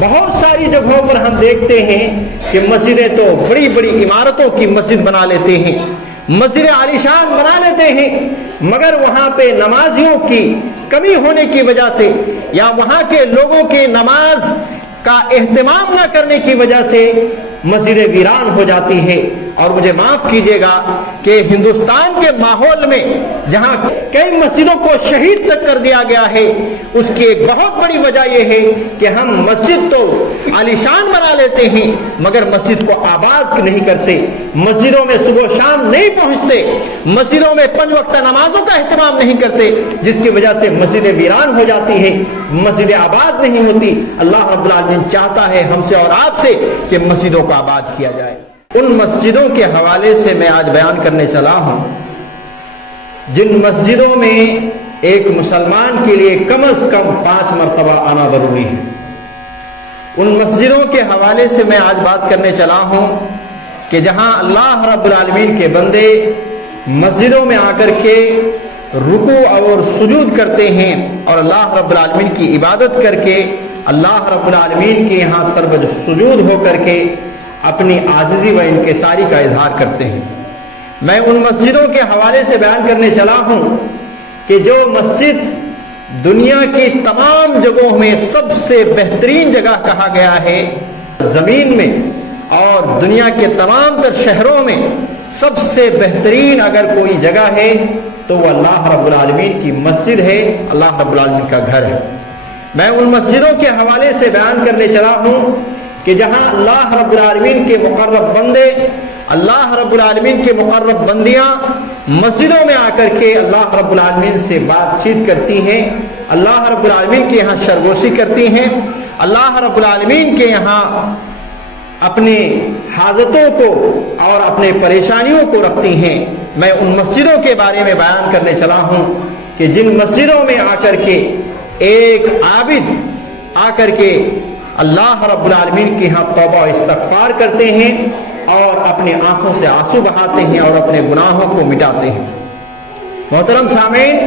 بہت ساری جگہوں پر ہم دیکھتے ہیں کہ مسجدیں تو بڑی بڑی عمارتوں کی مسجد بنا لیتے ہیں، مسجد عالیشان بنا لیتے ہیں، مگر وہاں پہ نمازیوں کی کمی ہونے کی وجہ سے یا وہاں کے لوگوں کے نماز کا اہتمام نہ کرنے کی وجہ سے مسجدیں ویران ہو جاتی ہیں۔ اور مجھے معاف کیجیے گا کہ ہندوستان کے ماحول میں جہاں کئی مسجدوں کو شہید تک کر دیا گیا ہے، اس کی ایک بہت بڑی وجہ یہ ہے کہ ہم مسجد تو عالیشان بنا لیتے ہیں مگر مسجد کو آباد نہیں کرتے، مسجدوں میں صبح و شام نہیں پہنچتے، مسجدوں میں 5 وقت نمازوں کا اہتمام نہیں کرتے، جس کی وجہ سے مسجدیں ویران ہو جاتی ہیں، مسجدیں آباد نہیں ہوتی۔ اللہ رب العالمین چاہتا ہے ہم سے اور آپ سے کہ مسجدوں کو آباد کیا جائے۔ ان مسجدوں کے حوالے سے میں آج بیان کرنے چلا ہوں جن مسجدوں میں ایک مسلمان کے لیے کم از کم 5 مرتبہ آنا ضروری ہے۔ ان مسجدوں کے حوالے سے میں آج بات کرنے چلا ہوں کہ جہاں اللہ رب العالمین کے بندے مسجدوں میں آ کر کے رکوع اور سجود کرتے ہیں اور اللہ رب العالمین کی عبادت کر کے اللہ رب العالمین کے یہاں سربج سجود ہو کر کے اپنی عاجزی و انکساری کا اظہار کرتے ہیں۔ میں ان مسجدوں کے حوالے سے بیان کرنے چلا ہوں کہ جو مسجد دنیا کی تمام جگہوں میں سب سے بہترین جگہ کہا گیا ہے زمین میں، اور دنیا کے تمام تر شہروں میں سب سے بہترین اگر کوئی جگہ ہے تو وہ اللہ رب العالمین کی مسجد ہے، اللہ رب العالمین کا گھر ہے۔ میں ان مسجدوں کے حوالے سے بیان کرنے چلا ہوں کہ جہاں اللہ رب العالمین کے مقرب بندے، اللہ رب العالمین کے مقرب بندیاں مسجدوں میں آ کر کے اللہ رب العالمین سے بات چیت کرتی ہیں، اللہ رب العالمین کے یہاں سرگوشی کرتی ہیں، اللہ رب العالمین کے یہاں اپنے حاجتوں کو اور اپنے پریشانیوں کو رکھتی ہیں۔ میں ان مسجدوں کے بارے میں بیان کرنے چلا ہوں کہ جن مسجدوں میں آ کر کے ایک عابد آ کر کے اللہ رب العالمین کے ہاں توبہ و استغفار کرتے ہیں اور اپنی آنکھوں سے آنسو بہاتے ہیں اور اپنے گناہوں کو مٹاتے ہیں۔ محترم سامعین،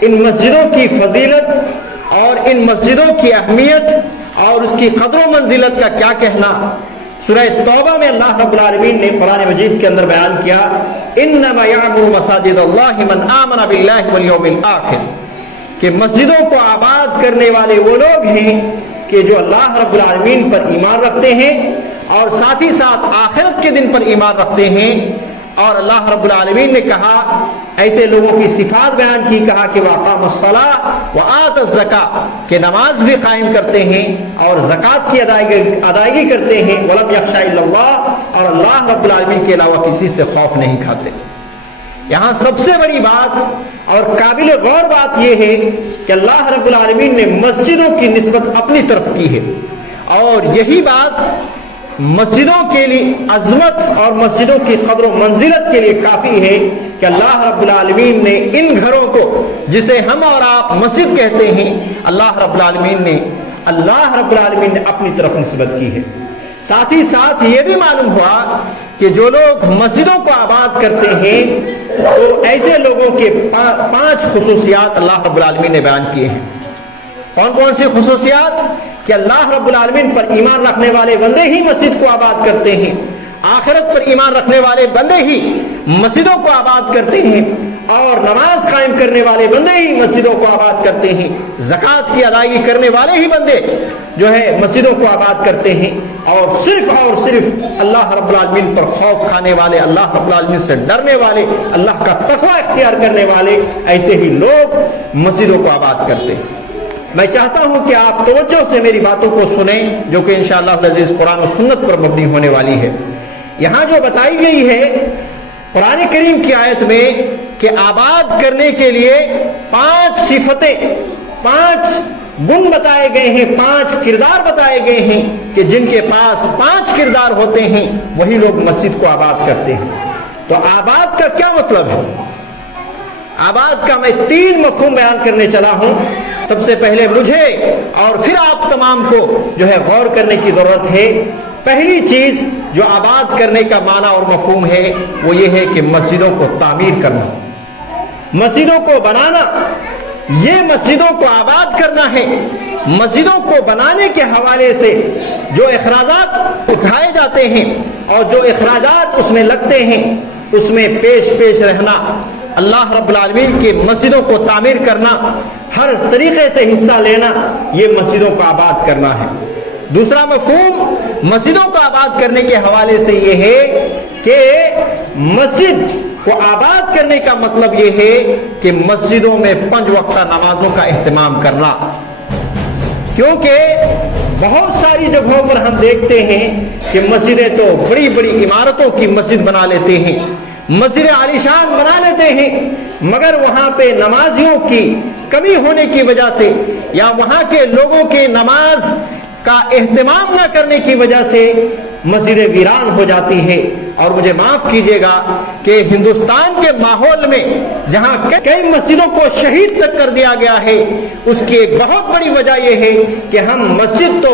ان مسجدوں کی فضیلت اور ان مسجدوں کی اہمیت اور اس کی قدر و منزلت کا کیا کہنا، سورہ توبہ میں اللہ رب العالمین نے قرآن مجید کے اندر بیان کیا، انما یعمر مساجد اللہ من آمن باللہ والیوم الآخر، کہ مسجدوں کو آباد کرنے والے وہ لوگ ہیں کہ جو اللہ رب العالمین پر ایمان رکھتے ہیں اور ساتھ ہی ساتھ آخرت کے دن پر ایمان رکھتے ہیں۔ اور اللہ رب العالمین نے کہا، ایسے لوگوں کی صفات بیان کی، کہا کہ وَأَقَامُوا الصَّلَاةَ وَآتَوُا الزَّكَاةَ، کہ نماز بھی قائم کرتے ہیں اور زکوٰۃ کی ادائیگی کرتے ہیں، وَلَمْ يَخْشَ إِلَّا اللَّهَ، اور اللہ رب العالمین کے علاوہ کسی سے خوف نہیں کھاتے۔ یہاں سب سے بڑی بات اور قابل غور بات یہ ہے کہ اللہ رب العالمین نے مسجدوں کی نسبت اپنی طرف کی ہے، اور یہی بات مسجدوں کے لیے عظمت اور مسجدوں کی قدر و منزلت کے لیے کافی ہے کہ اللہ رب العالمین نے ان گھروں کو جسے ہم اور آپ مسجد کہتے ہیں، اللہ رب العالمین نے اپنی طرف نسبت کی ہے۔ ساتھ ہی ساتھ یہ بھی معلوم ہوا کہ جو لوگ مسجدوں کو آباد کرتے ہیں تو ایسے لوگوں کے 5 خصوصیات اللہ رب العالمین نے بیان کیے ہیں۔ کون کون سی خصوصیات؟ کہ اللہ رب العالمین پر ایمان رکھنے والے بندے ہی مسجد کو آباد کرتے ہیں، آخرت پر ایمان رکھنے والے بندے ہی مسجدوں کو آباد کرتے ہیں، اور نماز قائم کرنے والے بندے ہی مسجدوں کو آباد کرتے ہیں، زکوٰۃ کی ادائیگی کرنے والے ہی بندے جو ہے مسجدوں کو آباد کرتے ہیں، اور صرف اللہ رب العالمین پر خوف کھانے والے، اللہ رب العالمین سے ڈرنے والے، اللہ کا تقوی اختیار کرنے والے، ایسے ہی لوگ مسجدوں کو آباد کرتے ہیں۔ میں چاہتا ہوں کہ آپ توجہ سے میری باتوں کو سنیں جو کہ انشاءاللہ العزیز قرآن و سنت پر مبنی ہونے والی ہے۔ یہاں جو بتائی گئی ہے قرآن کریم کی آیت میں کہ آباد کرنے کے لیے 5 صفتیں، 5 گن بتائے گئے ہیں، 5 کردار بتائے گئے ہیں کہ جن کے پاس 5 کردار ہوتے ہیں وہی لوگ مسجد کو آباد کرتے ہیں۔ تو آباد کا کیا مطلب ہے؟ آباد کا میں 3 مفہوم بیان کرنے چلا ہوں۔ سب سے پہلے مجھے اور پھر آپ تمام کو جو ہے غور کرنے کی ضرورت ہے۔ پہلی چیز جو آباد کرنے کا معنی اور مفہوم ہے وہ یہ ہے کہ مسجدوں کو تعمیر کرنا، مسجدوں کو بنانا، یہ مسجدوں کو آباد کرنا ہے، مسجدوں کو بنانے کے حوالے سے جو اخراجات اٹھائے جاتے ہیں اور جو اخراجات اس میں لگتے ہیں، اس میں پیش رہنا، اللہ رب العالمین کی مسجدوں کو تعمیر کرنا، ہر طریقے سے حصہ لینا، یہ مسجدوں کو آباد کرنا ہے۔ دوسرا مفہوم مسجدوں کو آباد کرنے کے حوالے سے یہ ہے کہ مسجد کو آباد کرنے کا مطلب یہ ہے کہ مسجدوں میں 5 وقتہ نمازوں کا اہتمام کرنا، کیونکہ بہت ساری جگہوں پر ہم دیکھتے ہیں کہ مسجدیں تو بڑی بڑی عمارتوں کی مسجد بنا لیتے ہیں، مسجد عالیشان بنا لیتے ہیں، مگر وہاں پہ نمازیوں کی کمی ہونے کی وجہ سے یا وہاں کے لوگوں کے نماز کا اہتمام نہ کرنے کی وجہ سے مسجد ویران ہو جاتی ہے۔ اور مجھے معاف کیجیے گا کہ ہندوستان کے ماحول میں جہاں کئی مسجدوں کو شہید تک کر دیا گیا ہے، اس کی ایک بہت بڑی وجہ یہ ہے کہ ہم مسجد تو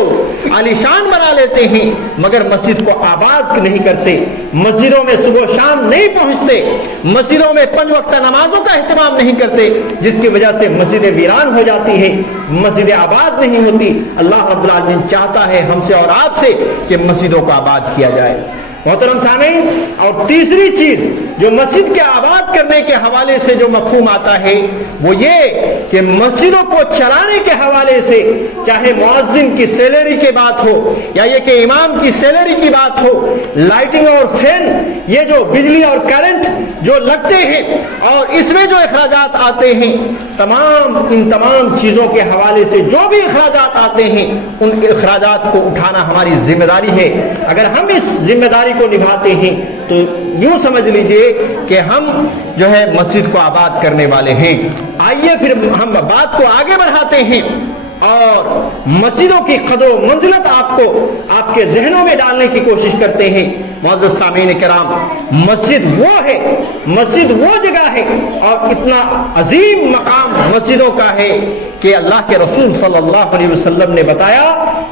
عالیشان بنا لیتے ہیں مگر مسجد کو آباد نہیں کرتے، مسجدوں میں صبح و شام نہیں پہنچتے، مسجدوں میں 5 وقتہ نمازوں کا اہتمام نہیں کرتے، جس کی وجہ سے مسجدیں ویران ہو جاتی ہیں، مسجدیں آباد نہیں ہوتی۔ اللہ رب العالمین چاہتا ہے ہم سے اور آپ سے کہ مسجدوں کو آباد کیا جائے۔ محترم سامعین، اور تیسری چیز جو مسجد کے آباد کرنے کے حوالے سے جو مفہوم آتا ہے وہ یہ کہ مسجدوں کو چلانے کے حوالے سے چاہے مؤذن کی سیلری کی بات ہو یا یہ کہ امام کی سیلری کی بات ہو، لائٹنگ اور فین، یہ جو بجلی اور کرنٹ جو لگتے ہیں اور اس میں جو اخراجات آتے ہیں، ان تمام چیزوں کے حوالے سے جو بھی اخراجات آتے ہیں ان اخراجات کو اٹھانا ہماری ذمہ داری ہے۔ اگر ہم اس ذمہ داری کو نبھاتے ہیں تو یوں سمجھ لیجئے کہ ہم جو ہے مسجد کو آباد کرنے والے ہیں۔ آئیے پھر ہم بات کو آگے بڑھاتے ہیں اور مسجدوں کی قدر و منزلت آپ کے ذہنوں میں ڈالنے کی کوشش کرتے ہیں۔ معزز سامعین کرام، مسجد وہ جگہ ہے اور اتنا عظیم مقام مسجدوں کا ہے کہ اللہ کے رسول صلی اللہ علیہ وسلم نے بتایا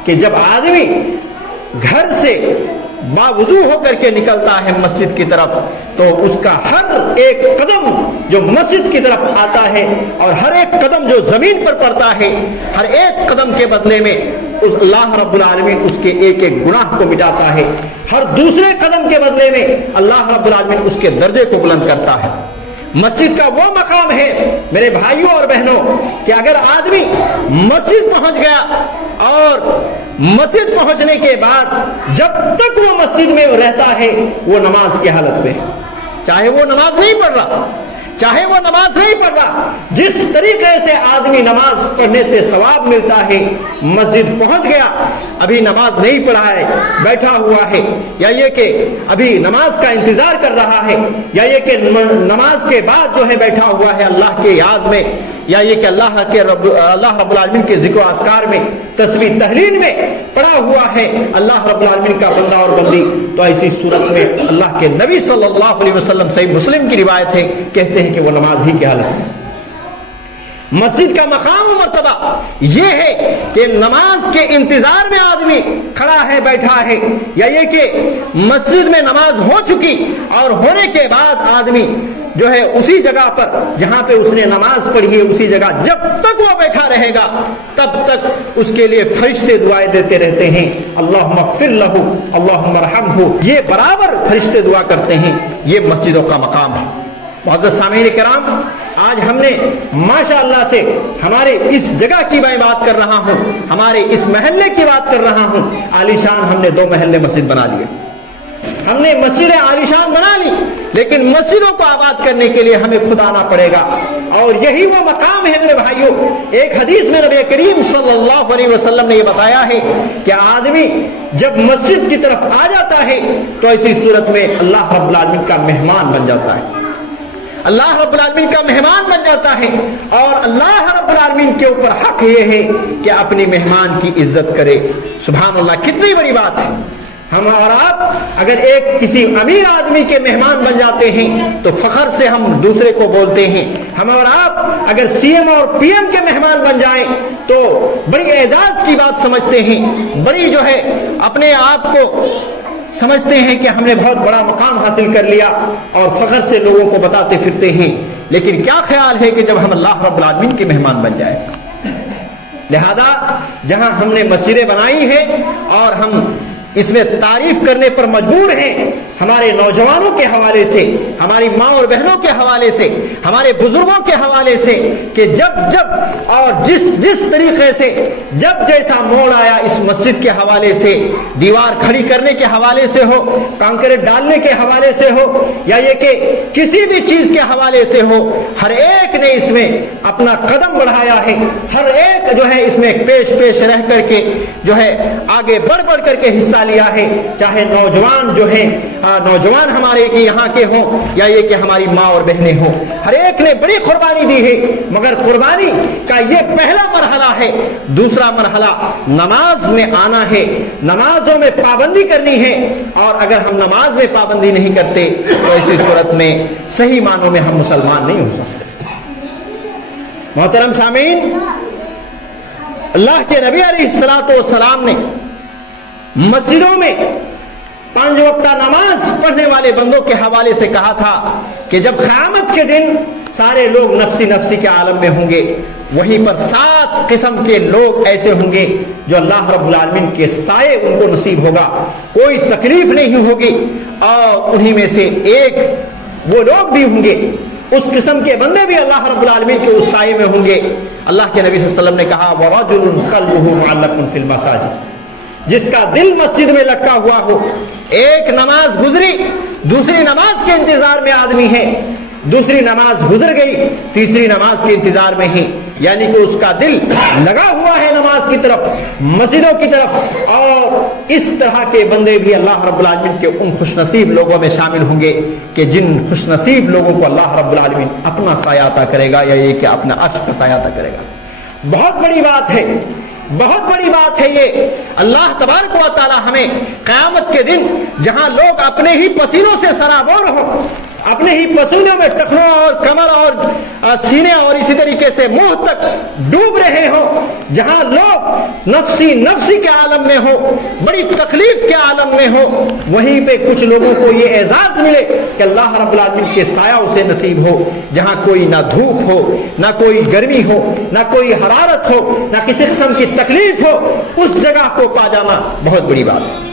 کہ جب آدمی گھر سے باوضو ہو کر کے نکلتا ہے مسجد کی طرف تو اس کا ہر ایک قدم جو مسجد کی طرف آتا ہے اور ہر ایک قدم جو زمین پر پڑتا ہے، ہر ایک قدم کے بدلے میں اللہ رب العالمین اس کے ایک ایک گناہ کو مٹاتا ہے، ہر دوسرے قدم کے بدلے میں اللہ رب العالمین اس کے درجے کو بلند کرتا ہے۔ مسجد کا وہ مقام ہے میرے بھائیوں اور بہنوں کہ اگر آدمی مسجد پہنچ گیا اور مسجد پہنچنے کے بعد جب تک وہ مسجد میں رہتا ہے وہ نماز کی حالت میں، چاہے وہ نماز نہیں پڑھ رہا، جس طریقے سے آدمی نماز پڑھنے سے ثواب ملتا ہے، مسجد پہنچ گیا ابھی نماز نہیں پڑھا ہے، بیٹھا ہوا ہے، یا یہ کہ ابھی نماز کا انتظار کر رہا ہے، یا یہ کہ نماز کے بعد جو ہے بیٹھا ہوا ہے اللہ کے یاد میں، یا یہ کہ اللہ رب العالمین کے ذکر و اذکار میں، تسبیح تحلیل میں پڑا ہوا ہے اللہ رب العالمین کا بندہ اور بندی، تو ایسی صورت میں اللہ کے نبی صلی اللہ علیہ وسلم صحیح مسلم کی روایت ہے، کہتے ہیں کہ وہ نماز ہی کی حالت میں۔ مسجد کا مقام و مرتبہ یہ ہے کہ نماز کے انتظار میں آدمی کھڑا ہے، بیٹھا ہے، یا یہ کہ مسجد میں نماز ہو چکی اور ہونے کے بعد آدمی جو ہے اسی جگہ پر جہاں پہ اس نے نماز پڑھی ہے اسی جگہ جب تک وہ بیٹھا رہے گا تب تک اس کے لیے فرشتے دعائیں دیتے رہتے ہیں، اللہم اغفر لہ، اللہم ارحمہ، یہ برابر فرشتے دعا کرتے ہیں۔ یہ مسجدوں کا مقام ہے۔ معزز سامعین کرام، آج ہم نے ماشاءاللہ سے ہمارے اس جگہ کی میں بات کر رہا ہوں، ہمارے اس محلے کی بات کر رہا ہوں، عالیشان ہم نے 2 محلے مسجد بنا لیے، ہم نے مسجد عالیشان بنا لی، لیکن مسجدوں کو آباد کرنے کے لیے ہمیں خود آنا پڑے گا، اور یہی وہ مقام ہے میرے بھائیوں۔ ایک حدیث میں نبی کریم صلی اللہ علیہ وسلم نے یہ بتایا ہے کہ آدمی جب مسجد کی طرف آ جاتا ہے تو ایسی صورت میں اللہ رب العالمین کا مہمان بن جاتا ہے، اللہ رب العالمین کا مہمان بن جاتا ہے، اور اللہ رب العالمین کے اوپر حق یہ ہے کہ اپنی مہمان کی عزت کرے۔ سبحان اللہ، کتنی بڑی بات ہے۔ ہم اور آپ اگر ایک کسی امیر آدمی کے مہمان بن جاتے ہیں تو فخر سے ہم دوسرے کو بولتے ہیں، ہم اور آپ اگر سی ایم اور پی ایم کے مہمان بن جائیں تو بڑی اعزاز کی بات سمجھتے ہیں، بڑی جو ہے اپنے آپ کو سمجھتے ہیں کہ ہم نے بہت بڑا مقام حاصل کر لیا اور فخر سے لوگوں کو بتاتے پھرتے ہیں۔ لیکن کیا خیال ہے کہ جب ہم اللہ رب العالمین کے مہمان بن جائیں، لہذا جہاں ہم نے مسجدیں بنائی ہیں اور ہم اس میں تعریف کرنے پر مجبور ہیں ہمارے نوجوانوں کے حوالے سے، ہماری ماں اور بہنوں کے حوالے سے، ہمارے بزرگوں کے حوالے سے، کہ جب اور جس طریقے سے جب جیسا موڑ آیا اس مسجد کے حوالے سے، دیوار کھڑی کرنے کے حوالے سے ہو، کانکریٹ ڈالنے کے حوالے سے ہو، یا یہ کہ کسی بھی چیز کے حوالے سے ہو، ہر ایک نے اس میں اپنا قدم بڑھایا ہے، ہر ایک جو ہے اس میں پیش رہ کر کے جو ہے آگے بڑھ کر کے حصہ لیا ہے، چاہے نوجوان جو ہیں نوجوان ہمارے یہاں کے ہوں یا یہ کہ ہماری ماں اور بہنیں ہوں، ہر ایک نے بڑی قربانی دی ہے، مگر قربانی کا یہ پہلا مرحلہ ہے۔ دوسرا مرحلہ نماز میں آنا ہے، نمازوں میں پابندی کرنی ہے، اور اگر ہم نماز میں پابندی نہیں کرتے تو ایسی صورت میں صحیح معنوں میں ہم مسلمان نہیں ہو سکتے۔ محترم سامعین، اللہ کے نبی علیہ السلام نے مسجدوں میں 5 وقتہ نماز پڑھنے والے بندوں کے حوالے سے کہا تھا کہ جب قیامت کے دن سارے لوگ نفسی نفسی کے عالم میں ہوں گے، وہیں پر 7 قسم کے لوگ ایسے ہوں گے جو اللہ رب العالمین کے سائے ان کو نصیب ہوگا، کوئی تکلیف نہیں ہوگی، اور انہی میں سے ایک وہ لوگ بھی ہوں گے، اس قسم کے بندے بھی اللہ رب العالمین کے اس سائے میں ہوں گے۔ اللہ کے نبی صلی اللہ علیہ وسلم نے کہا وَرَجُلٌ قَلْبُهُ مُعَلَّقٌ فِي الْمَسَاجِدِ، جس کا دل مسجد میں لٹکا ہوا ہو، ایک نماز گزری، دوسری نماز کے انتظار میں آدمی ہے، دوسری نماز گزر گئی، تیسری نماز کے انتظار میں ہی، یعنی کہ اس کا دل لگا ہوا ہے نماز کی طرف، مسجدوں کی طرف، اور اس طرح کے بندے بھی اللہ رب العالمین کے ان خوش نصیب لوگوں میں شامل ہوں گے کہ جن خوش نصیب لوگوں کو اللہ رب العالمین اپنا سایہ عطا کرے گا، یا یہ کہ اپنا عرش کا سایہ عطا کرے گا۔ بہت بڑی بات ہے، بہت بڑی بات ہے یہ۔ اللہ تبارک و تعالی ہمیں قیامت کے دن جہاں لوگ اپنے ہی پسینوں سے سرابور ہوں، اپنے ہی پسینوں میں ٹخنوں اور کمر اور سینے اور اسی طریقے سے منہ تک ڈوب رہے ہوں، جہاں لوگ نفسی کے عالم میں ہو، بڑی تکلیف کے عالم میں ہو، وہیں پہ کچھ لوگوں کو یہ اعزاز ملے کہ اللہ رب العالمین کے سایہ اسے نصیب ہو، جہاں کوئی نہ دھوپ ہو، نہ کوئی گرمی ہو، نہ کوئی حرارت ہو، نہ کسی قسم کی تکلیف ہو، اس جگہ کو پا جانا بہت بڑی بات ہے۔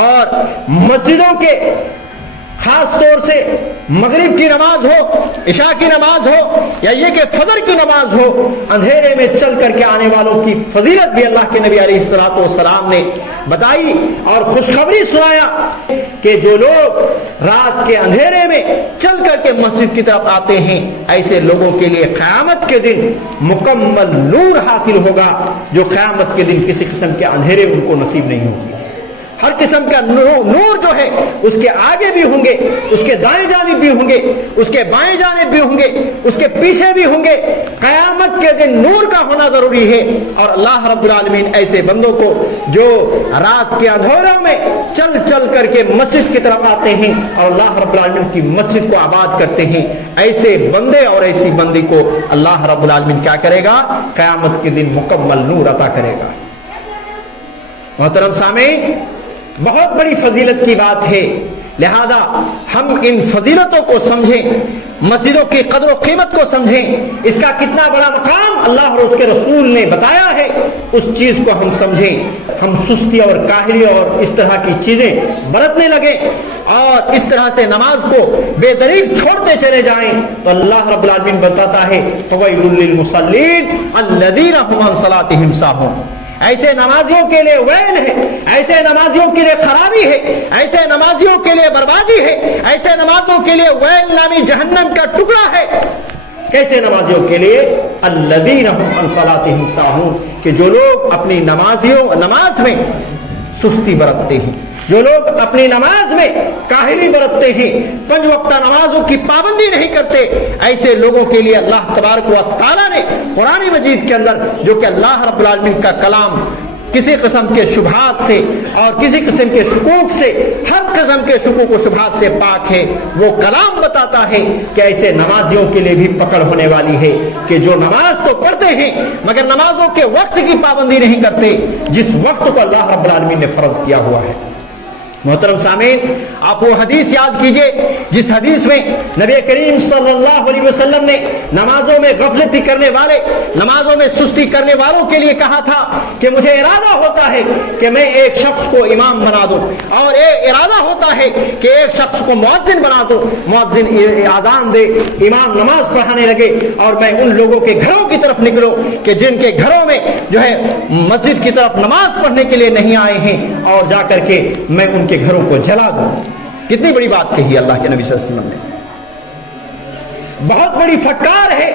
اور مسجدوں کے خاص طور سے مغرب کی نماز ہو، عشاء کی نماز ہو، یا یہ کہ فجر کی نماز ہو، اندھیرے میں چل کر کے آنے والوں کی فضیلت بھی اللہ کے نبی علیہ السلام نے بتائی اور خوشخبری سنایا کہ جو لوگ رات کے اندھیرے میں چل کر کے مسجد کی طرف آتے ہیں، ایسے لوگوں کے لیے قیامت کے دن مکمل نور حاصل ہوگا، جو قیامت کے دن کسی قسم کے اندھیرے ان کو نصیب نہیں ہوگی۔ ہر قسم کا نور جو ہے اس کے آگے بھی ہوں گے، اس کے دائیں جانب بھی ہوں گے، اس کے بائیں جانب بھی ہوں گے، اس کے پیچھے بھی ہوں گے۔ قیامت کے دن نور کا ہونا ضروری ہے، اور اللہ رب العالمین ایسے بندوں کو جو رات کے اندھیروں میں چل چل کر کے مسجد کی طرف آتے ہیں اور اللہ رب العالمین کی مسجد کو آباد کرتے ہیں، ایسے بندے اور ایسی بندی کو اللہ رب العالمین کیا کرے گا؟ قیامت کے دن مکمل نور عطا کرے گا۔ محترم سامعین، بہت بڑی فضیلت کی بات ہے، لہذا ہم ان فضیلتوں کو سمجھیں، مسجدوں کی قدر و قیمت کو سمجھیں، اس کا کتنا بڑا مقام اللہ اور اس کے رسول نے بتایا ہے، اس چیز کو ہم سمجھیں۔ ہم سستی اور کاہلی اور اس طرح کی چیزیں برتنے لگیں اور اس طرح سے نماز کو بے دریغ چھوڑتے چلے جائیں تو اللہ رب العالمین بتاتا ہے فَوَيْلٌ لِّلْمُصَلِّينَ الَّذِينَ هُمْ عَنْ صَلَاتِهِمْ سَاهُونَ۔ ایسے نمازیوں کے لیے ویل ہے، ایسے نمازیوں کے لیے خرابی ہے، ایسے نمازیوں کے لیے بربادی ہے، ایسے نمازوں کے لیے ویل نامی جہنم کا ٹکڑا ہے۔ کیسے نمازیوں کے لیے؟ الذین هم عن صلاتهم ساہون، کہ جو لوگ اپنی نماز میں سستی برتتے ہیں، جو لوگ اپنی نماز میں کاہلی برتتے ہیں، 5 وقتہ نمازوں کی پابندی نہیں کرتے، ایسے لوگوں کے لیے اللہ تبارک و تعالیٰ نے قرآن مجید کے اندر، جو کہ اللہ رب العالمین کا کلام کسی قسم کے شبہات سے اور کسی قسم کے شکوک سے، ہر قسم کے شکوک و شبہات سے پاک ہے، وہ کلام بتاتا ہے کہ ایسے نمازیوں کے لیے بھی پکڑ ہونے والی ہے کہ جو نماز تو پڑھتے ہیں مگر نمازوں کے وقت کی پابندی نہیں کرتے، جس وقت کو اللہ رب العالمین نے فرض کیا ہوا ہے۔ محترم سامعین، آپ وہ حدیث یاد کیجئے جس حدیث میں نبی کریم صلی اللہ علیہ وسلم نے نمازوں میں غفلتی کرنے والے، نمازوں میں سستی کرنے والوں کے لیے کہا تھا کہ مجھے ارادہ ہوتا ہے کہ میں ایک شخص کو امام بنا دوں، اور ارادہ ہوتا ہے کہ ایک شخص کو مؤذن بنا دوں، مؤذن اذان دے، امام نماز پڑھانے لگے، اور میں ان لوگوں کے گھروں کی طرف نکلوں کہ جن کے گھروں میں جو ہے مسجد کی طرف نماز پڑھنے کے لیے نہیں آئے ہیں، اور جا کر کے میں ان کے گھروں کو جلا دوں۔ کتنی بڑی بات کہی اللہ کے نبی صلی اللہ علیہ وسلم نے، بہت بڑی پھٹکار ہے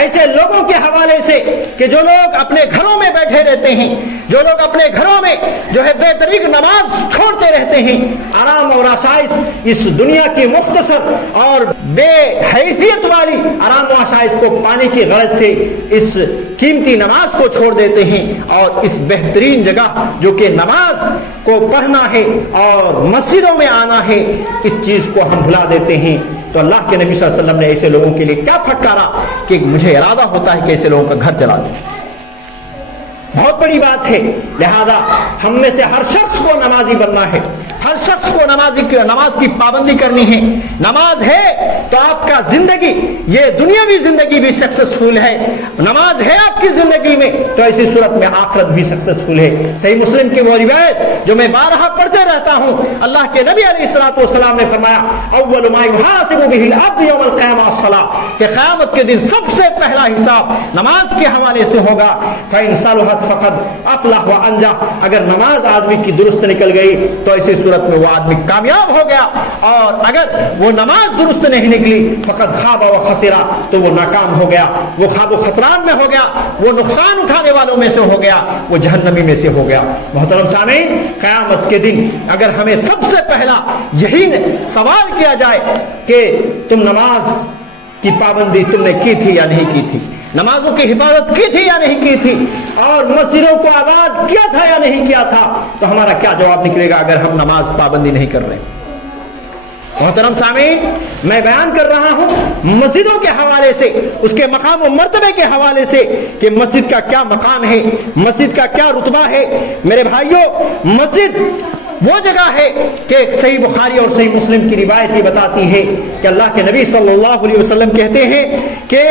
ایسے لوگوں کے حوالے سے کہ جو لوگ اپنے گھروں میں بیٹھے رہتے ہیں، جو لوگ اپنے گھروں میں جو ہے بے طریق نماز چھوڑتے رہتے ہیں، آرام اور آسائش اس دنیا کی مختصر اور بے حیثیت والی آرام و آسائش کو پانے کی غرض سے اس قیمتی نماز کو چھوڑ دیتے ہیں، اور اس بہترین جگہ جو کہ نماز کو پڑھنا ہے اور مسجدوں میں آنا ہے، اس چیز کو ہم بھلا دیتے ہیں۔ تو اللہ کے نبی صلی اللہ علیہ وسلم نے ایسے لوگوں کے لیے کیا پھٹکارا کہ مجھے ارادہ ہوتا ہے کہ ایسے لوگوں کا گھر جلا دوں۔ بہت بڑی بات ہے، لہذا ہم میں سے ہر شخص کو نمازی بننا ہے، ہر شخص کو نماز کی پابندی کرنی ہے۔ نماز ہے تو آپ کا زندگی، یہ دنیاوی زندگی بھی سکسیسفل ہے، نماز ہے آپ کی زندگی میں تو ایسی صورت میں آخرت بھی سکسیسفل ہے۔ صحیح مسلم کی وہ روایت جو میں بارہا پڑھتے رہتا ہوں، اللہ کے نبی علیہ الصلوۃ والسلام نے فرمایا اول ما یحاسب به العبد یوم القیامہ الصلاۃ، کہ قیامت کے دن سب سے پہلا حساب نماز کے حوالے سے ہوگا۔ فإن صلحت فقد افلح وانجح، اگر نماز آدمی کی درست نکل گئی تو ایسی صورت میں وہ آدمی کامیاب ہو گیا، اور اگر وہ نماز درست نہیں نکلی فقد خاب و خسرا، تو وہ ناکام ہو گیا، وہ خواب و خسران میں ہو گیا، وہ نقصان اٹھانے والوں میں سے ہو گیا، وہ جہنمی میں سے ہو گیا۔ محترم سامعین، قیامت کے دن اگر ہمیں سب سے پہلا یہی سوال کیا جائے کہ تم نماز کی پابندی تم نے کی تھی یا نہیں کی تھی، نمازوں کی حفاظت کی تھی یا نہیں کی تھی، اور مسجدوں کو آباد کیا تھا یا نہیں کیا تھا، تو ہمارا کیا جواب نکلے گا اگر ہم نماز پابندی نہیں کر رہے؟ محترم سامعین، میں بیان کر رہا ہوں مسجدوں کے حوالے سے، اس کے مقام و مرتبے کے حوالے سے کہ مسجد کا کیا مقام ہے، مسجد کا کیا رتبہ ہے۔ میرے بھائیوں، مسجد وہ جگہ ہے کہ صحیح بخاری اور صحیح مسلم کی روایت یہ بتاتی ہے کہ اللہ کے نبی صلی اللہ علیہ وسلم کہتے ہیں کہ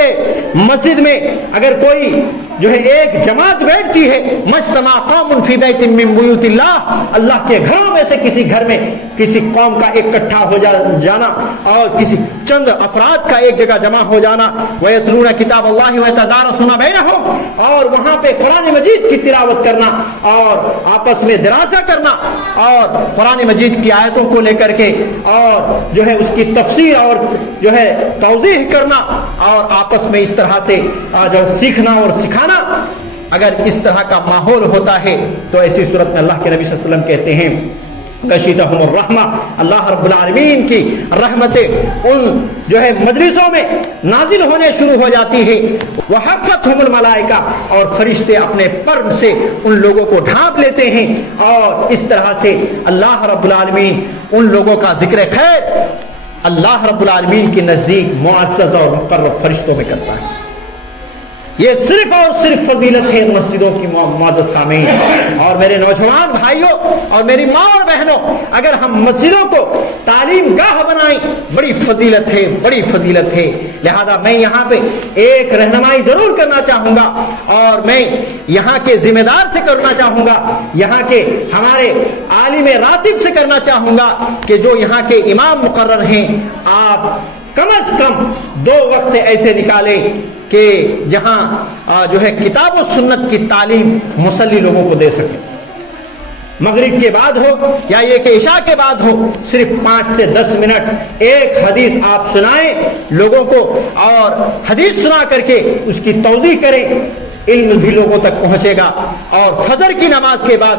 مسجد میں اگر کوئی جو ہے ایک جماعت بیٹھتی ہے، مجتمع قوم فی بیت من بیوت اللہ، اللہ کے گھروں میں سے کسی گھر میں کسی قوم کا اکٹھا ہو جانا اور کسی چند افراد کا ایک جگہ جمع ہو جانا، وَيَتْلُونَ کتاب اللہ وَيَتَدَارَسُونَ بَيْنَهُمْ، اور وہاں پہ قرآن مجید کی تلاوت کرنا اور آپس میں دراسہ کرنا اور قرآن مجید کی آیتوں کو لے کر کے اور جو ہے اس کی تفسیر اور جو ہے توضیح کرنا اور آپس میں اس طرح سے جو سیکھنا اور سکھانا، اگر اس طرح کا ماحول ہوتا ہے تو ایسی صورت میں اللہ کے نبی صلی اللہ علیہ وسلم کہتے ہیں غشیتہم الرحمہ، اللہ رب العالمین کی رحمتیں ان جو ہے مجلسوں میں نازل ہونے شروع ہو جاتی ہے، وحفتہم الملائکہ، اور فرشتے اپنے پر سے ان لوگوں کو ڈھانپ لیتے ہیں، اور اس طرح سے اللہ رب العالمین ان لوگوں کا ذکر خیر اللہ رب العالمین کے نزدیک معزز اور مقرب فرشتوں میں کرتا ہے۔ یہ صرف اور صرف فضیلت ہے مسجدوں کی معزز سامعین اور میرے نوجوان بھائیوں اور میری ماں اور بہنوں، اگر ہم مسجدوں کو تعلیم گاہ بنائیں، بڑی فضیلت ہے، بڑی فضیلت ہے۔ لہذا میں یہاں پہ ایک رہنمائی ضرور کرنا چاہوں گا، اور میں یہاں کے ذمہ دار سے کرنا چاہوں گا، یہاں کے ہمارے عالم راتب سے کرنا چاہوں گا کہ جو یہاں کے امام مقرر ہیں، آپ کم از کم 2 وقت ایسے نکالیں کہ جہاں جو ہے کتاب و سنت کی تعلیم مصلی لوگوں کو دے سکیں، مغرب کے بعد ہو یا یہ کہ عشاء کے بعد ہو، صرف 5 سے 10 منٹ ایک حدیث آپ سنائیں لوگوں کو، اور حدیث سنا کر کے اس کی توضیح کریں، علم بھی لوگوں تک پہنچے گا۔ اور فجر کی نماز کے بعد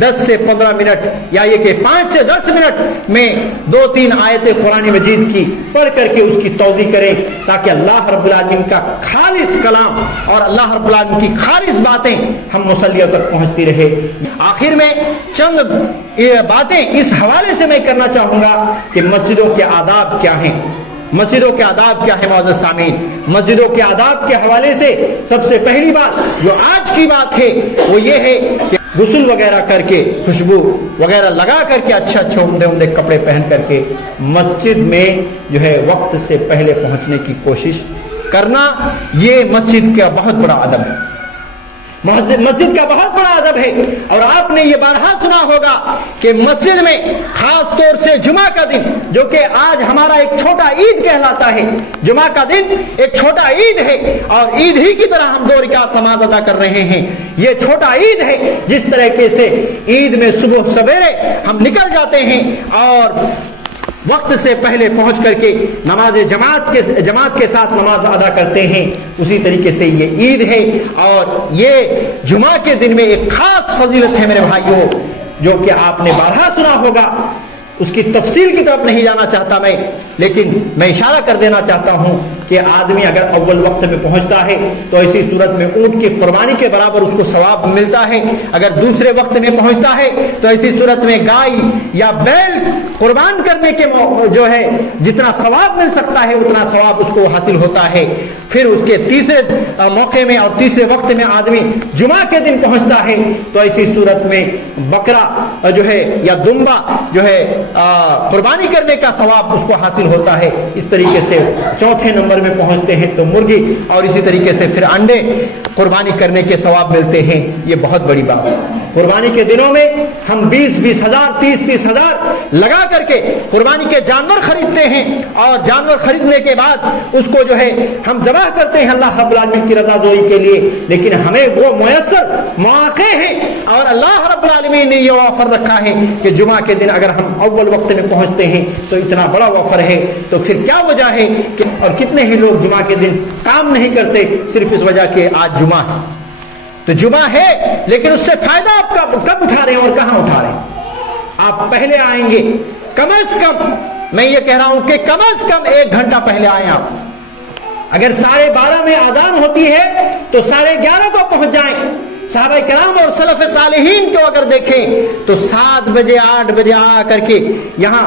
10 سے 15 منٹ یا یہ کہ 5 سے 10 منٹ میں 2-3 آیتیں قرآن مجید کی پڑھ کر کے اس کی توضیح کریں، تاکہ اللہ رب العالمین کا خالص کلام اور اللہ رب العالمین کی خالص باتیں ہم مصلیوں تک پہنچتی رہے۔ آخر میں چند باتیں اس حوالے سے میں کرنا چاہوں گا کہ مسجدوں کے آداب کیا ہیں، مسجدوں کے آداب کیا ہے معزز سامعین۔ مسجدوں کے آداب کے حوالے سے سب سے پہلی بات جو آج کی بات ہے وہ یہ ہے کہ غسل وغیرہ کر کے خوشبو وغیرہ لگا کر کے اچھے اچھے عمدے عمدے کپڑے پہن کر کے مسجد میں جو ہے وقت سے پہلے پہنچنے کی کوشش کرنا، یہ مسجد کا بہت بڑا ادب ہے، مسجد کا بہت بڑا ادب ہے۔ اور آپ نے یہ بارہا سنا ہوگا کہ مسجد میں خاص طور سے جمعہ کا دن، جو کہ آج ہمارا ایک چھوٹا عید کہلاتا ہے، جمعہ کا دن ایک چھوٹا عید ہے، اور عید ہی کی طرح ہم 2 رکعت نماز ادا کر رہے ہیں۔ یہ چھوٹا عید ہے، جس طریقے سے عید میں صبح سویرے ہم نکل جاتے ہیں اور وقت سے پہلے پہنچ کر کے نماز جماعت کے ساتھ نماز ادا کرتے ہیں، اسی طریقے سے یہ عید ہے۔ اور یہ جمعہ کے دن میں ایک خاص فضیلت ہے میرے بھائیوں، جو کہ آپ نے بارہا سنا ہوگا۔ اس کی تفصیل کی طرف نہیں جانا چاہتا میں، لیکن میں اشارہ کر دینا چاہتا ہوں کہ آدمی اگر اول وقت میں پہنچتا ہے تو ایسی صورت میں اونٹ کی قربانی کے برابر اس کو ثواب ملتا ہے، اگر دوسرے وقت میں پہنچتا ہے تو ایسی صورت میں گائے یا بیل قربان کرنے کے جو ہے جتنا ثواب مل سکتا ہے اتنا ثواب اس کو حاصل ہوتا ہے۔ پھر اس کے تیسرے موقع میں اور تیسرے وقت میں آدمی جمعہ کے دن پہنچتا ہے تو ایسی صورت میں بکرا جو ہے یا دمبا جو ہے قربانی کرنے کا ثواب اس کو حاصل ہوتا ہے۔ اس طریقے سے چوتھے نمبر میں پہنچتے ہیں تو مرغی، اور اسی طریقے سے پھر انڈے قربانی کرنے کے ثواب ملتے ہیں۔ یہ بہت بڑی بات ہے۔ قربانی کے دنوں میں ہم 20 ہزار 30 ہزار لگا کر کے قربانی کے جانور خریدتے ہیں، اور جانور خریدنے کے بعد اس کو جو ہے ہم ذبح کرتے ہیں اللہ رب العالمین کی رضا جوئی کے لیے، لیکن ہمیں وہ میسر مواقع ہیں، اور اللہ رب العالمین نے یہ آفر رکھا ہے کہ جمعہ کے دن اگر ہم اول وقت میں پہنچتے ہیں تو اتنا بڑا آفر ہے۔ تو پھر کیا وجہ ہے کہ اور کتنے ہی لوگ جمعہ کے دن کام نہیں کرتے صرف اس وجہ کہ آج جمعہ ہے۔ تو جمعہ ہے، لیکن اس سے فائدہ آپ کب اٹھا رہے ہیں اور کہاں اٹھا رہے ہیں؟ آپ پہلے آئیں گے، کم از کم میں یہ کہہ رہا ہوں کہ کم از کم 1 گھنٹہ پہلے آئیں آپ۔ اگر 12:30 میں اذان ہوتی ہے تو 11:30 کو پہنچ جائیں۔ صحابہ کرام اور سلف صالحین کو اگر دیکھیں تو 7 بجے 8 بجے آ کر کے یہاں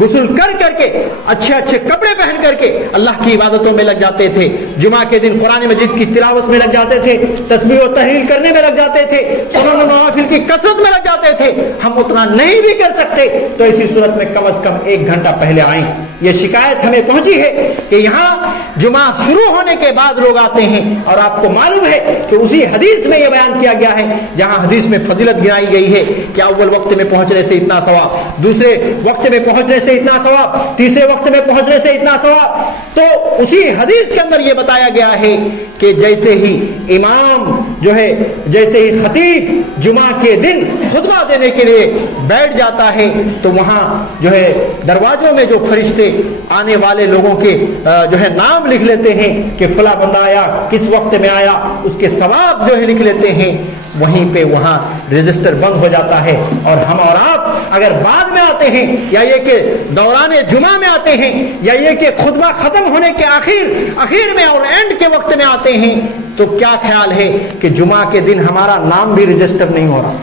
غسل کر کے اچھے اچھے کپڑے پہن کر کے اللہ کی عبادتوں میں لگ جاتے تھے، جمعہ کے دن قرآن مجید کی تلاوت میں لگ جاتے تھے، تسبیح و تحلیل کرنے میں لگ جاتے تھے، سنن و نوافل کی کثرت میں لگ جاتے تھے۔ ہم اتنا نہیں بھی کر سکتے تو اسی صورت میں کم از کم 1 گھنٹہ پہلے آئیں۔ یہ شکایت ہمیں پہنچی ہے کہ یہاں جمعہ شروع ہونے کے بعد لوگ آتے ہیں، اور آپ کو معلوم ہے کہ اسی حدیث میں یہ بیان کیا گیا ہے، جہاں حدیث میں فضیلت گرائی گئی ہے کہ اول وقت میں پہنچنے سے اتنا ثواب، دوسرے وقت میں پہنچنے سے اتنا ثواب، تیسرے وقت میں پہنچنے سے اتنا ثواب۔ تو اسی حدیث کے اندر یہ بتایا گیا ہے کہ جیسے ہی امام جو ہے، جیسے ہی خطیب جمعہ کے دن خطبہ دینے کے لیے بیٹھ جاتا ہے تو وہاں جو ہے دروازوں میں جو فرشتے آنے والے لوگوں کے جو ہے نام لکھ لیتے ہیں کہ فلاں بندہ آیا، کس وقت میں آیا، اس کے ثواب جو ہے لکھ لیتے ہیں۔ وہیں پہ وہاں رجسٹر بند ہو جاتا ہے، اور ہم اور آپ اگر بعد میں آتے ہیں، یا یہ کہ دوران جمعہ میں آتے ہیں، یا یہ کہ خطبہ ختم ہونے کے آخر میں اور اینڈ کے وقت میں آتے ہیں، تو کیا خیال ہے کہ جمعہ کے دن ہمارا نام بھی رجسٹر نہیں ہو رہا،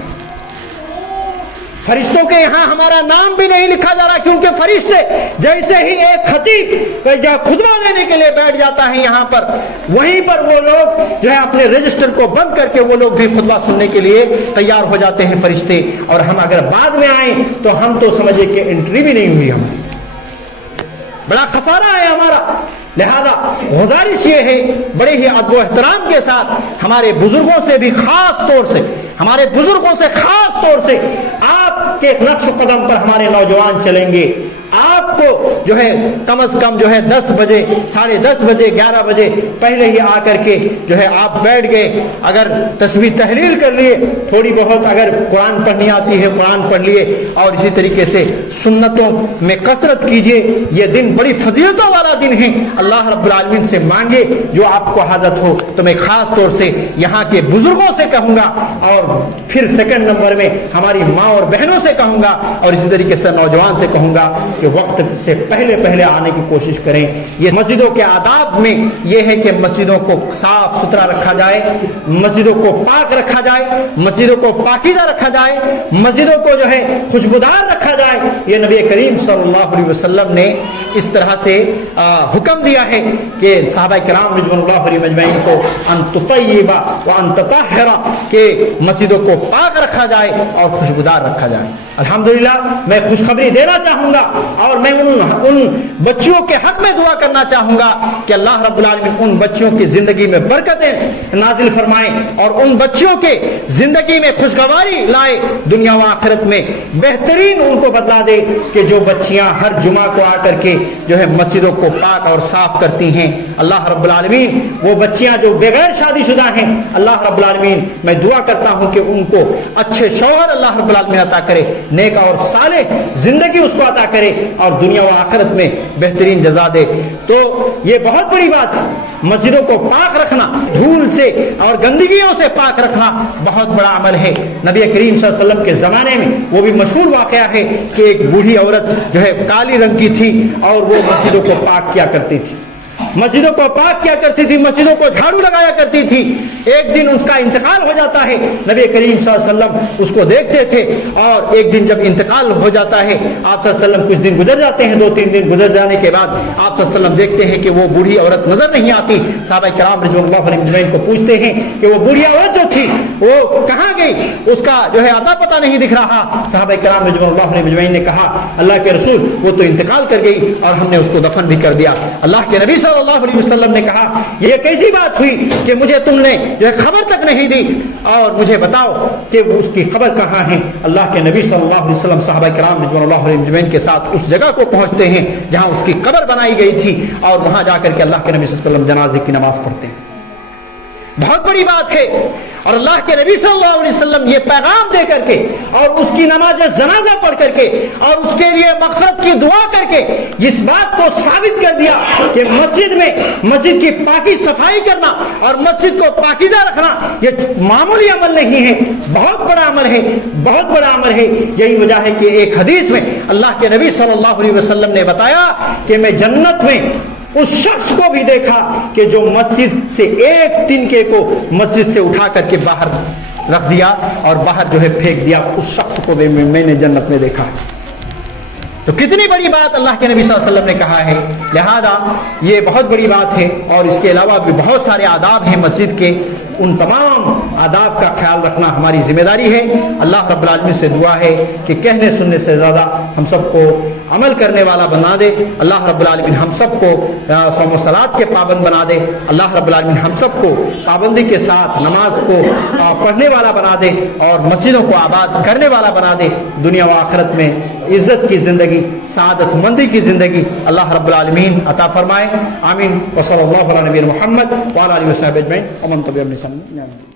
فرشتوں کے یہاں ہمارا نام بھی نہیں لکھا جا رہا، کیونکہ فرشتے جیسے ہی ایک خطیب خطبہ دینے کے لیے بیٹھ جاتا ہے یہاں پر، وہیں پر وہ لوگ جو ہے اپنے رجسٹر کو بند کر کے وہ لوگ بھی خطبہ سننے کے لیے تیار ہو جاتے ہیں فرشتے۔ اور ہم اگر بعد میں آئیں تو ہم تو سمجھے کہ انٹری بھی نہیں ہوئی ہماری، بڑا خسارہ ہے ہمارا۔ لہذا گزارش یہ ہے بڑے ہی ادب و احترام کے ساتھ، ہمارے بزرگوں سے بھی خاص طور سے، ہمارے بزرگوں سے خاص طور سے آپ کے نقش قدم پر ہمارے نوجوان چلیں گے۔ آپ کو جو ہے کم از کم جو ہے 10 بجے 10:30 بجے 11 بجے پہلے ہی آ کر کے جو ہے آپ بیٹھ گئے، اگر تسبیح تحلیل کر لیے، تھوڑی بہت اگر قرآن پڑھنی آتی ہے قرآن پڑھ لیے، اور اسی طریقے سے سنتوں میں کثرت کیجئے۔ یہ دن بڑی فضیلتوں والا دن ہے، اللہ رب العالمین سے مانگے جو آپ کو حاجت ہو۔ تو میں خاص طور سے یہاں کے بزرگوں سے کہوں گا، اور پھر سیکنڈ نمبر میں ہماری ماں اور بہنوں سے کہوں گا، اور اسی طریقے سے نوجوان سے کہوں گا کہ وقت سے پہلے پہلے آنے کی کوشش کریں۔ یہ مسجدوں کے آداب میں یہ ہے کہ مسجدوں کو صاف ستھرا رکھا جائے، مسجدوں کو پاک رکھا جائے، مسجدوں کو پاکیزہ رکھا جائے، مسجدوں کو جو ہے خوشبودار رکھا جائے۔ یہ نبی کریم صلی اللہ علیہ وسلم نے اس طرح سے حکم دیا ہے کہ صحابہ کرام رضوان اللہ علیہم اجمعین کو ان تطیب وان تطہر، کہ مسجدوں کو پاک رکھا جائے اور خوشبودار رکھا جائے۔ الحمدللہ میں خوشخبری دینا چاہوں گا اور میں ان بچیوں کے حق میں دعا کرنا چاہوں گا کہ اللہ رب العالمین ان بچیوں کی زندگی میں برکتیں نازل فرمائیں اور ان بچیوں کے زندگی میں خوشگواری لائے، دنیا و آخرت میں بہترین ان کو بدلا دے کہ جو بچیاں ہر جمعہ کو آ کر کے جو ہے مسجدوں کو پاک اور صاف کرتی ہیں۔ اللہ رب العالمین وہ بچیاں جو بغیر شادی شدہ ہیں، اللہ رب العالمین میں دعا کرتا ہوں کہ ان کو اچھے شوہر اللہ رب العالمین عطا کرے، نیک اور صالح زندگی اس کو عطا کرے اور دنیا و آخرت میں بہترین جزا دے۔ تو یہ بہت بڑی بات ہے، مسجدوں کو پاک رکھنا، دھول سے اور گندگیوں سے پاک رکھنا بہت بڑا عمل ہے۔ نبی کریم صلی اللہ علیہ وسلم کے زمانے میں وہ بھی مشہور واقعہ ہے کہ ایک بوڑھی عورت جو ہے کالی رنگ کی تھی اور وہ مسجدوں کو پاک کیا کرتی تھی، مسجدوں کو پاک کیا کرتی تھی، مسجدوں کو جھاڑو لگایا کرتی تھی۔ ایک دن اس کا انتقال ہو جاتا ہے، نبی کریم صلی اللہ علیہ وسلم اس کو دیکھتے تھے اور ایک دن جب انتقال ہو جاتا ہے آپ صلی اللہ علیہ وسلم کچھ دن گزر جاتے ہیں، 2-3 دن گزر جانے کے بعد آپ صلی اللہ علیہ وسلم دیکھتے ہیں کہ وہ بوڑھی عورت نظر نہیں آتی۔ صحابہ کرام رضوان اللہ علیہم کو پوچھتے ہیں کہ وہ بوڑھی عورت جو تھی وہ کہاں گئی، اس کا جو ہے اتا پتہ نہیں دکھ رہا۔ صحابہ کرام رضوان اللہ علیہم نے کہا اللہ کے رسول وہ تو انتقال کر گئی اور ہم نے اس کو دفن بھی کر دیا۔ اللہ کے نبی صلی اللہ علیہ وسلم نے کہا یہ کیسی بات ہوئی کہ مجھے تم نے جو خبر تک نہیں دی اور مجھے بتاؤ کہ اس کی خبر کہاں ہے۔ اللہ کے نبی صلی اللہ علیہ وسلم صحابہ کرام رضوان اللہ علیہم کے ساتھ اس جگہ کو پہنچتے ہیں جہاں اس کی قبر بنائی گئی تھی اور وہاں جا کر کے اللہ کے نبی صلی اللہ علیہ وسلم جنازے کی نماز پڑھتے ہیں۔ بہت بڑی بات ہے اور اللہ کے نبی صلی اللہ علیہ وسلم یہ پیغام دے کر کے اور اس کی نماز جنازہ پڑھ کر کے اور اس کے لیے مغفرت کی دعا کر کے اس بات کو ثابت کر دیا کہ مسجد میں مسجد کی پاکی صفائی کرنا اور مسجد کو پاکیزہ رکھنا یہ معمولی عمل نہیں ہے، بہت بڑا عمل ہے، بہت بڑا عمل ہے۔ یہی وجہ ہے کہ ایک حدیث میں اللہ کے نبی صلی اللہ علیہ وسلم نے بتایا کہ میں جنت میں اس شخص کو بھی دیکھا کہ جو مسجد سے ایک تنکے کو مسجد سے اٹھا کر کے باہر رکھ دیا اور باہر جو ہے پھینک دیا، اس شخص کو بھی میں نے جنت میں دیکھا۔ تو کتنی بڑی بات اللہ کے نبی صلی اللہ علیہ وسلم نے کہا ہے، لہذا یہ بہت بڑی بات ہے۔ اور اس کے علاوہ بھی بہت سارے آداب ہیں مسجد کے، ان تمام آداب کا خیال رکھنا ہماری ذمہ داری ہے۔ اللہ رب العالمین سے دعا ہے کہ کہنے سننے سے زیادہ ہم سب کو عمل کرنے والا بنا دے۔ اللہ رب العالمین ہم سب کو صوم و صلات کے پابند بنا دے۔ اللہ رب العالمین ہم سب کو پابندی کے ساتھ نماز کو پڑھنے والا بنا دے اور مسجدوں کو آباد کرنے والا بنا دے۔ دنیا و آخرت میں عزت کی زندگی، سعادت مندی کی زندگی اللہ رب العالمین عطا فرمائے۔ آمین۔ وصلی اللہ علی نبی محمد وعلی آلہ وصحبہ اجمعین ومن تبعهم بإحسان۔